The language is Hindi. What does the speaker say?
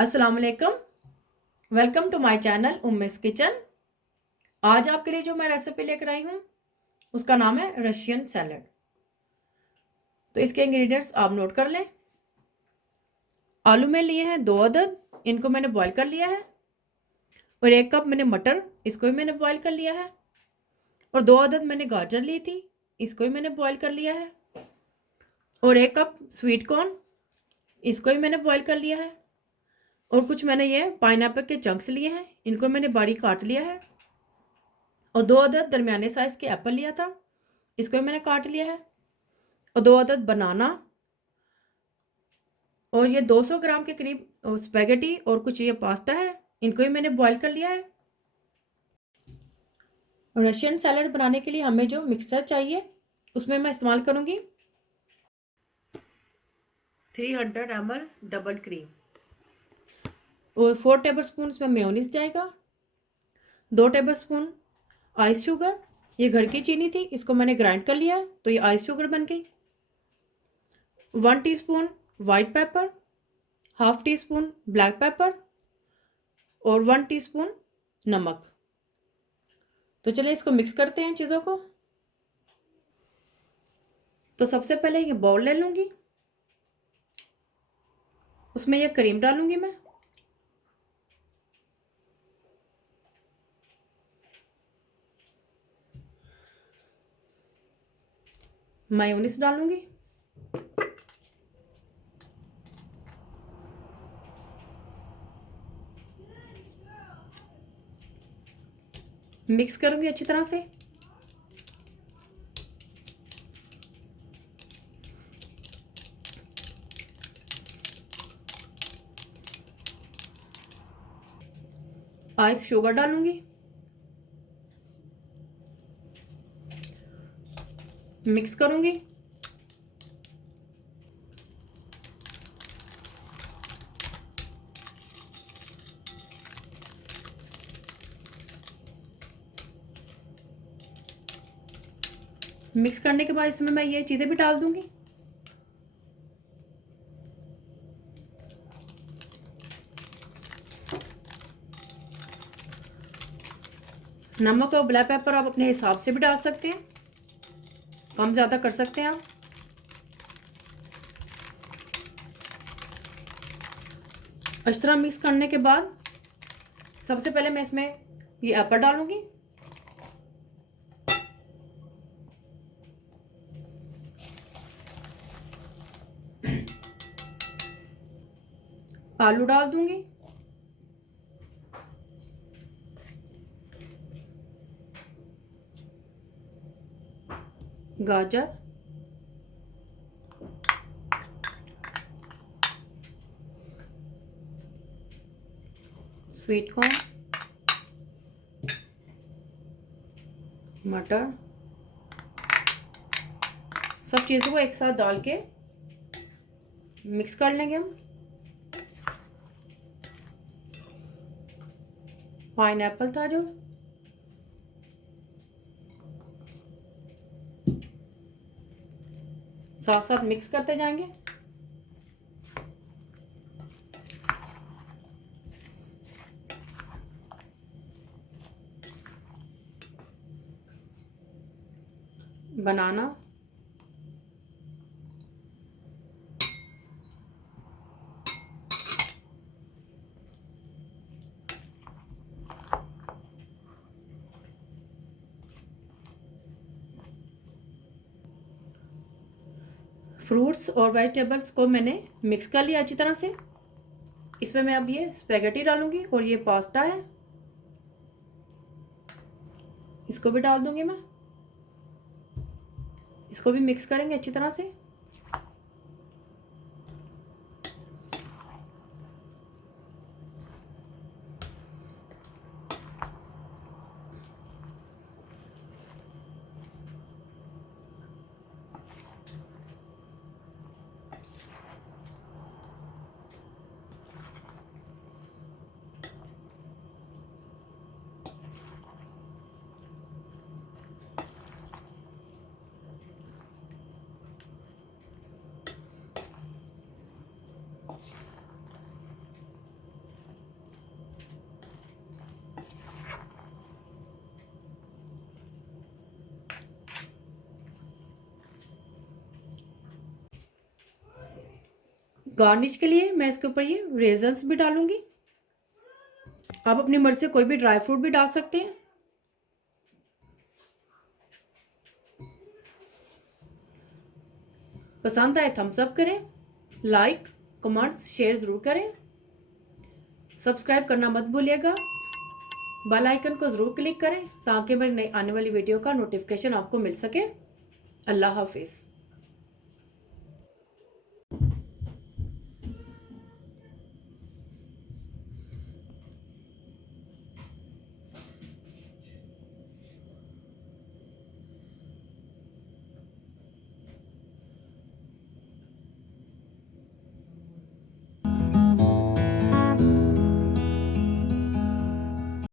अस्सलाम वालेकुम। वेलकम टू माय चैनल उम्मीस किचन। आज आपके लिए जो मैं रेसिपी लेकर आई हूँ उसका नाम है रशियन सैलड। तो इसके इंग्रेडिएंट्स आप नोट कर लें। आलू में लिए हैं 2 अदद, इनको मैंने बॉईल कर लिया है। और 1 कप मैंने मटर, इसको भी मैंने बॉईल कर लिया है। और 2 अदद मैंने गाजर ली थी, इसको भी मैंने बॉईल कर लिया है। और 1 कप स्वीट कॉर्न, इसको भी मैंने बॉईल कर लिया है। और कुछ मैंने ये पाइनएप्पल के चंक्स लिए हैं, इनको मैंने बारीक काट लिया है। और 2 अदद दरमियाने साइज के एप्पल लिया था, इसको भी मैंने काट लिया है। और 2 अदद बनाना। और ये 200 ग्राम के करीब स्पेगेटी और कुछ ये पास्ता है, इनको भी मैंने बॉईल कर लिया है। रशियन सैलड बनाने के लिए हमें जो मिक्सचर चाहिए उसमें मैं इस्तेमाल करूँगी 300 ml डबल क्रीम। और 4 टेबलस्पून इसमें मेयोनीज जाएगा। 2 टेबलस्पून आइस शुगर, ये घर की चीनी थी, इसको मैंने ग्राइंड कर लिया तो ये आइस शुगर बन गई। 1 teaspoon white paper, half tea spoon black pepper और 1 टीस्पून नमक। तो चलिए इसको मिक्स करते हैं चीज़ों को। तो सबसे पहले ये बाउल ले लूँगी, उसमें ये क्रीम डालूँगी मैं। मायोनीज डालूँगी। मिक्स करूँगी अच्छी तरह से। आइस शुगर डालूँगी, मिक्स करूँगी। मिक्स करने के बाद इसमें मैं ये चीज़ें भी डाल दूँगी। नमक और ब्लैक पेपर आप अपने हिसाब से भी डाल सकते हैं, कम ज़्यादा कर सकते हैं आप। अच्छी तरह मिक्स करने के बाद सबसे पहले मैं इसमें ये एप्पल डालूँगी। आलू डाल दूँगी। गाजर, स्वीट कॉर्न, मटर, सब चीज़ों को एक साथ डाल के मिक्स कर लेंगे हम। पाइनएप्पल था जो, साथ साथ मिक्स करते जाएंगे। बनाना, फ्रूट्स और वेजिटेबल्स को मैंने मिक्स कर लिया अच्छी तरह से। इसमें मैं अब ये स्पेगेटी डालूंगी और ये पास्ता है, इसको भी डाल दूंगी मैं। इसको भी मिक्स करेंगे अच्छी तरह से। गार्निश के लिए मैं इसके ऊपर ये रेजन्स भी डालूंगी। आप अपनी मर्जी से कोई भी ड्राई फ्रूट भी डाल सकते हैं। पसंद आए थम्स अप करें, लाइक कमेंट्स शेयर ज़रूर करें, सब्सक्राइब करना मत भूलिएगा, बेल आइकन को ज़रूर क्लिक करें ताकि मेरी नई आने वाली वीडियो का नोटिफिकेशन आपको मिल सके। अल्लाह हाफिज़।